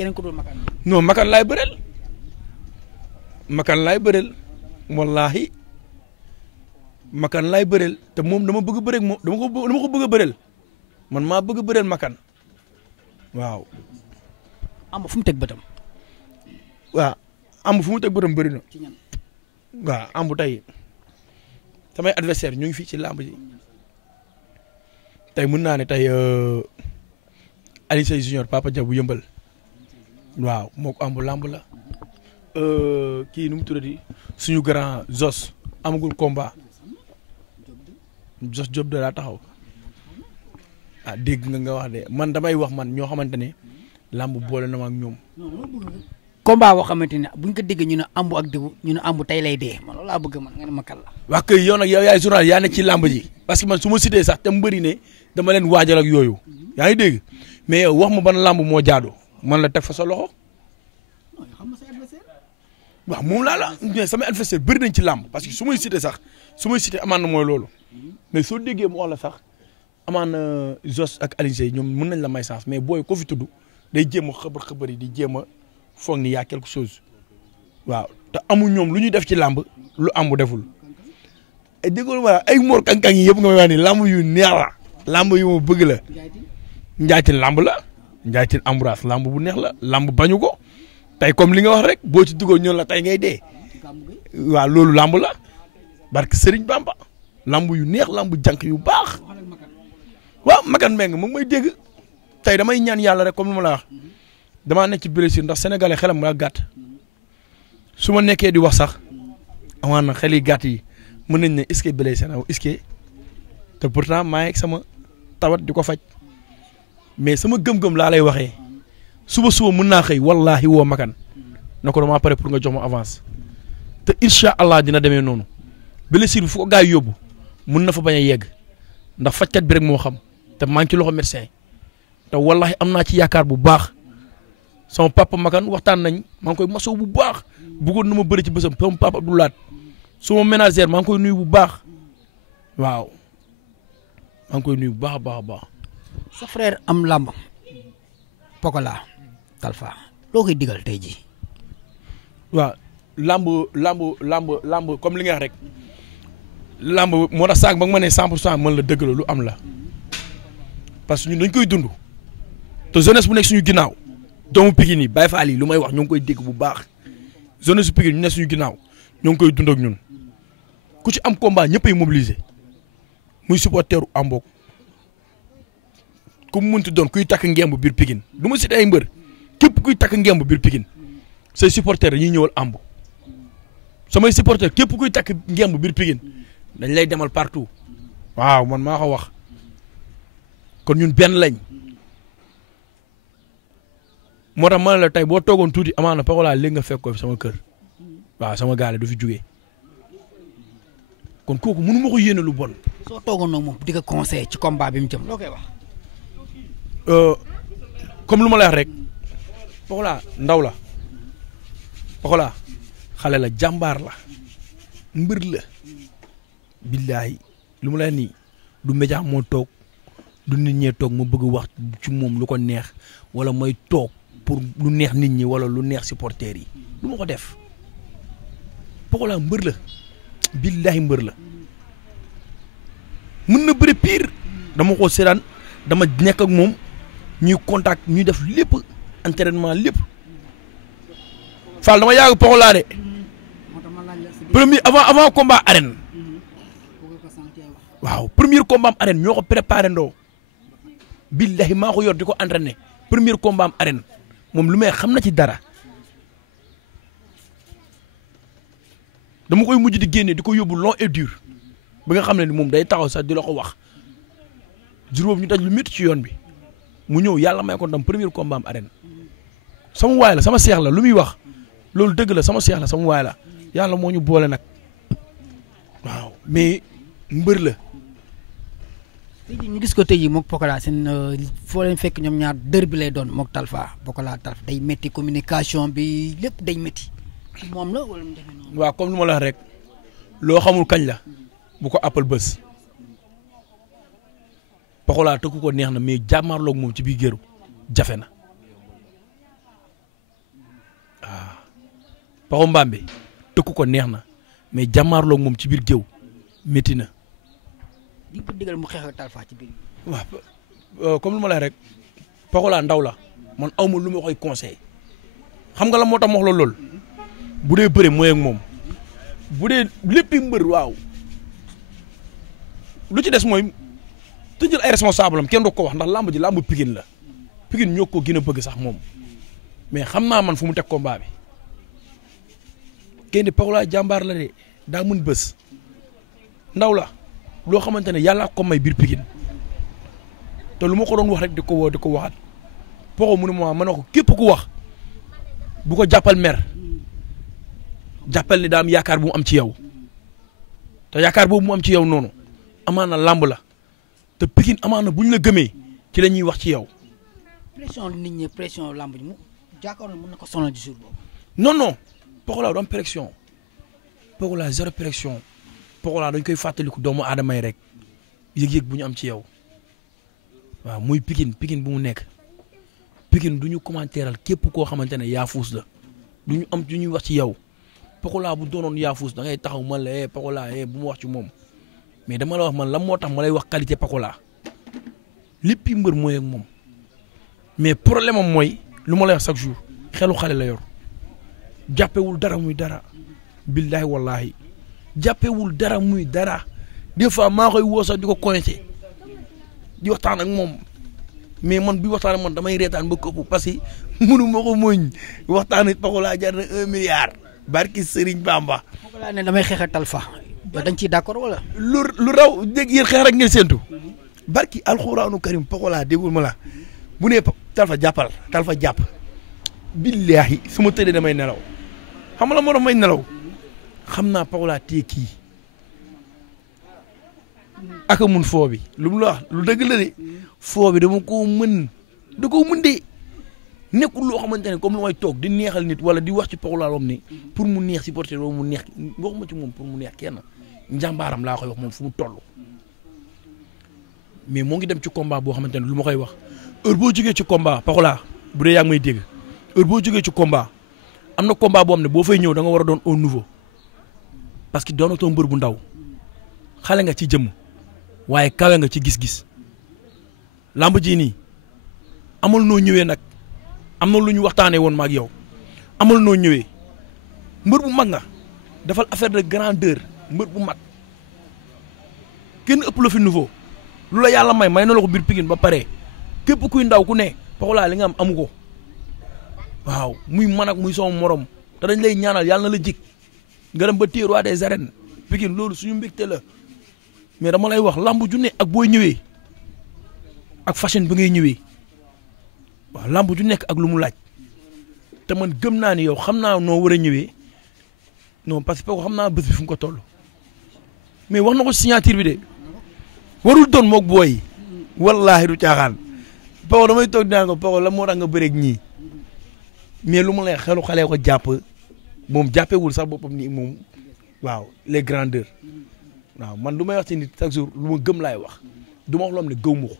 keneen ku dul Makan. non Makan laay bëreel Makan laay bëreel wallaahi Makan laay bëreel te moom dama bëgg a bëreel moom dama ko bëgg a bëreel man maa bëgg a bëreel Makan waaw. Amba fu mu teg bëtam. waaw Amba fu mu teg bëtam bëri na. waaw Amba tey samay adversaire ñu ngi fii ci làmb ji tey mën naa ne tey Alioune Seye Junior Papa Dia bu yëmbal waaw moo ko Amba làmb la kii nu mu tuddati suñu grand Zos amagul combat Zos Diop de laa taxaw ah dégg nga wax de man damay wax man ñoo xamante ne làmb boole na ma ak ñoom. combat boo xamante ne buñ ko déggee ñu ne Amba ak Dibu ñu ne Amba tey lay dee man loolu laa bëgg man nga ne ma kan la. waa kay yow nag yow yaay journal yaa ne ci làmb ji parce que man su ma cité sax te mu bëri ne dama leen waajal ak yooyu yaa ngi dégg mais yow wax ma ban làmb moo jaadu man la teg fa sa loxo waaw moom laa la mais samay adversaire bëri nañ ci làmb parce que su may cité sax su may cité amaan na mooy loolu mais soo déggee mu wax la sax amaan na Zos ak Alioune Seye ñoom mën nañ la may chance mais booy ko fi tudd day jéem a xëbar yi di jéem a foog ni yaa quelque chose waaw te amul ñoom lu ñuy def ci làmb lu Amba deful ay déggoo ma ay Mor Kankang yi yëpp nga may wax ni làmb yu neex la làmb yu ma bëgg la njaaytin làmb la njaaytin Ambroise làmb bu neex la làmb bañu ko tey comme li nga wax rek boo ci duggoon ñoon la tey ngay dee waaw loolu làmb la barke Serigne Bamba làmb yu neex làmb jànk yu baax waaw Makan Mbengue moom may dégg tey damay ñaan yàlla rek comme lu ma la wax damaa nekk ci blessure ndax sénégalais xelam nga gàtt su ma nekkee di wax sax amaan na xel yi gàtt yi mën nañ ne est-ce que blessé na est-ce que te pourtant maa ngi sama tawat di ko faj mais sama gëm-gëm laa lay waxee suba mën naa xëy wallaahi woo Makan na ko damaa pare pour nga jox ma avance te incha allah dina demee noonu blessure bi fu ko gaa yi yóbbu mën na fa bañ a yegg ndax fajkat bi rek moo xam te maa ngi ci loxo médecin te wallaahi am naa ci yaakaar bu baax. sama papa Makan waxtaan nañ maa ngi koy masaw bu baax bëggoon na ma bëri ci bésam sama papa Abdoulaat suma ménagère maa ngi koy nuyu bu baax waaw maa ngi koy nuyu bu baax a baax a baax. sa frère am làmb Pokola Talfa loo koy digal tey jii. waaw làmb comme li nga wax rek làmb moo tax saag ba nga ma ne 100% mën la dëgg la lu am la parce que ñun dañ koy dund te jeunesse bu nekk suñu ginnaaw. doomu Pikine yi Baye Fall yi lu may wax ñoo ngi koy dégg bu baax zone su Pikine ñu ne suñu ginnaaw ñoo ngi koy dund ak ñun ku ci am combat ñëppay mobiliser muy supporteru Amba ku mu mënti doon kuy takk ngemb biir Pikine du ma cité ay mbër képp kuy takk ngemb biir Pikine say supporter dañuy ñëwal Amba samay supporter képp kuy takk ngemb biir Pikine dañ lay demal partout waaw man maa ko wax kon ñun benn lañ. moo tax ma ne la tey boo toogoon tuuti amaana Pokola léegi nga fekk ko sama kër waaw sama gaale du fi jugee kon kooku mënu ma ko yéene lu bon. soo toogoon nag moom di ko conseil ci combat bi mu jëm loo koy wax. comme lu ma la wax rek Pokola ndaw la Pokola xale la jàmbaar la mbër la billaahi lu ma la nii du média moo toog du nit ñee toog ma bëgg wax ci moom lu ko neex wala mooy toog. pour lu neex nit ñi wala lu neex supporters yi du ma ko def Pokola mbër la billahi mbër la mën na bëri pire dama ko seetaan dama nekk ak moom ñuy contact ñuy def lépp entraînement lépp Fall dama yàgg Pokola de premier avant combat arène waaw premier combat am arène ñoo ko préparé ndoo billahi maa ko yor di ko entraîné premier combat am arène moom lu may xam na ci dara dama koy mujj di génne di ko yóbbu long et dur ba nga xam ne ni moom day taxaw sax di la ko wax juróom ñu daj lu métti ci yoon bi mu ñëw yàlla may ko ndam premier combat am arène sama waay la sama seex la lu muy wax loolu dëgg la sama seex la sama waay la yàlla moo ñu boole nag waaw mais mbër la. tey jii ñu gis ko tey jii moog Pokola seen foo leen fekk ñoom ñaar dër bi lay doon moog Talfa Pokola Talfa day métti communication bi lépp day métti moom la wala mu demee noonu. waaw comme lu ma la wax rek loo xamul kañ la bu ko appal bés Pokola tëkku ko neex na mais jàmmaarloog moom ci biir géeru jafe na Paxu Mbambe tëkku ko neex na mais jàmmaarloo moom ci biir géew métti na. di nga ko digal mu xeex ak Talfa ci biir. waaw comme lu ma lay rek Pokola ndaw la man aw ma lu ma koy conseillé xam nga la moo tax ma wax la lool bu dee bëre mooy ak moom bu dee léppi mbër waaw lu ci des mooy te jël ay responsable am kenn du ko wax ndax lamb ji lamb Pikine la Pikine ñoo ko gën a bëgg sax moom mais xam naa man fu mu teg combat bi kenn di Pokola jàmbaar la de daa mën bës ndaw la loo xamante ne yàlla ko may biir Pikine te lu ma ko doon wax rek di ko woo di ko waxaat Poko mu ne ma ne ko képp ku wax bu ko jàppal mer jàppal ni daa am yaakaar bu mu am ci yow te yaakaar boobu mu am ci yow noonu amaana lamb la te Pikine amaana bu ñu la gëmee ci la ñuy wax ci yow. pression nit ñi pression lamb ji mu jàkkaarloo mën na ko sonal ci jour boobu. non non Pokola du am pression Pokola zéro pression Pokola dañ koy fàttaliku doomu aadama yi rek yëg-yëg bu ñu am ci yow waaw muy Pikine bu mu nekk Pikine du ñu commentéral képp koo xamante ne yaafuus la du ñu am du ñuy wax ci yow Pokola bu doonoon yaafuus da ngay taxaw man la Pokola bu mu wax ci moom mais dama la wax man la moo tax ma lay wax qualité Pokola léppi mbër mooy ak moom mais problème am mooy lu ma lay wax chaque jour xelu xale la yor jàppewul dara muy dara billahi wallahi jàppewul dara muy dara des fois maa koy woo sax di ko connecté di waxtaan ak moom mais man bi waxtaan ak man damay reetaan ba këpp parce que mënu ma ko muñ waxtaan ak Pokola jar na 1 milliard barki Serigne Bamba. Pokola ne damay xeex ak Talfa yow dañ ciy d'accord wala. lu raw dégg yéen xeex rek ngeen séntu barki alxuraanu karim Pokola déggul ma la bu nee Talfa jàppal Talfa jàpp billahi su ma tëddee damay nelaw xam nga la moo tax may nelaw xam naa Pokola téye kii aka mun foo bi lu mu la wax lu dëgg la de foo bi dama koo mën da koo mën de nekkul loo xamante ne comme lu may toog di neexal nit wala di wax ci Pokola loo xam ne pour mu neex supporter wala mu neex waxuma ci moom pour mu neex kenn njàmbaaram laa koy wax moom fu mu toll mais moo ngi dem ci combat boo xamante ne lu ma koy wax heure boo jógee ci combat Pokola bu dee yaa ngi may dégg heure boo jógee ci combat am na combat boo xam ne boo fay ñëw da nga war a doon au nouveau parce que doonatoo mbër bu ndaw xale nga ci jëmm waaye kawe nga ci gis-gis lamb ji nii amal noo ñëwee nag am na lu ñu waxtaanee woon ma ak yow amal noo ñëwee mbër bu mag nga defal affaire de grandeur mbër bu mag kenn ëpp la fi nouveau lu la yàlla may na la ko biir Pikine ba pare képp kuy ndaw ku ne Pokola li nga am amu ko waaw muy man ak muy sama morom te dañ lay ñaanal yàlla na la jik nga dem ba téye roi des arènes Pikine loolu suñu mbégte la mais dama lay wax lamb ju ne ak booy ñëwee ak fashion bi ngay ñëwee waaw lamb ju nekk ak lu mu laaj te man gëm naa ni yow xam naa noo war a ñëwee non parce que xam naa bés bi fu mu ko toll mais wax na ko signature bi de warul doon moog booy wallaahi du caaxaan Pao damay toog dinaa ko Pao la moo tax nga bëreeg ñii mais lu ma lay xelu xale ko jàpp moom jàppewul sax boppam nii moom waaw les grandeurs waaw man du may wax ci nit chaque jour lu ma gëm laay wax du ma wax loo xam ne gëw ma ko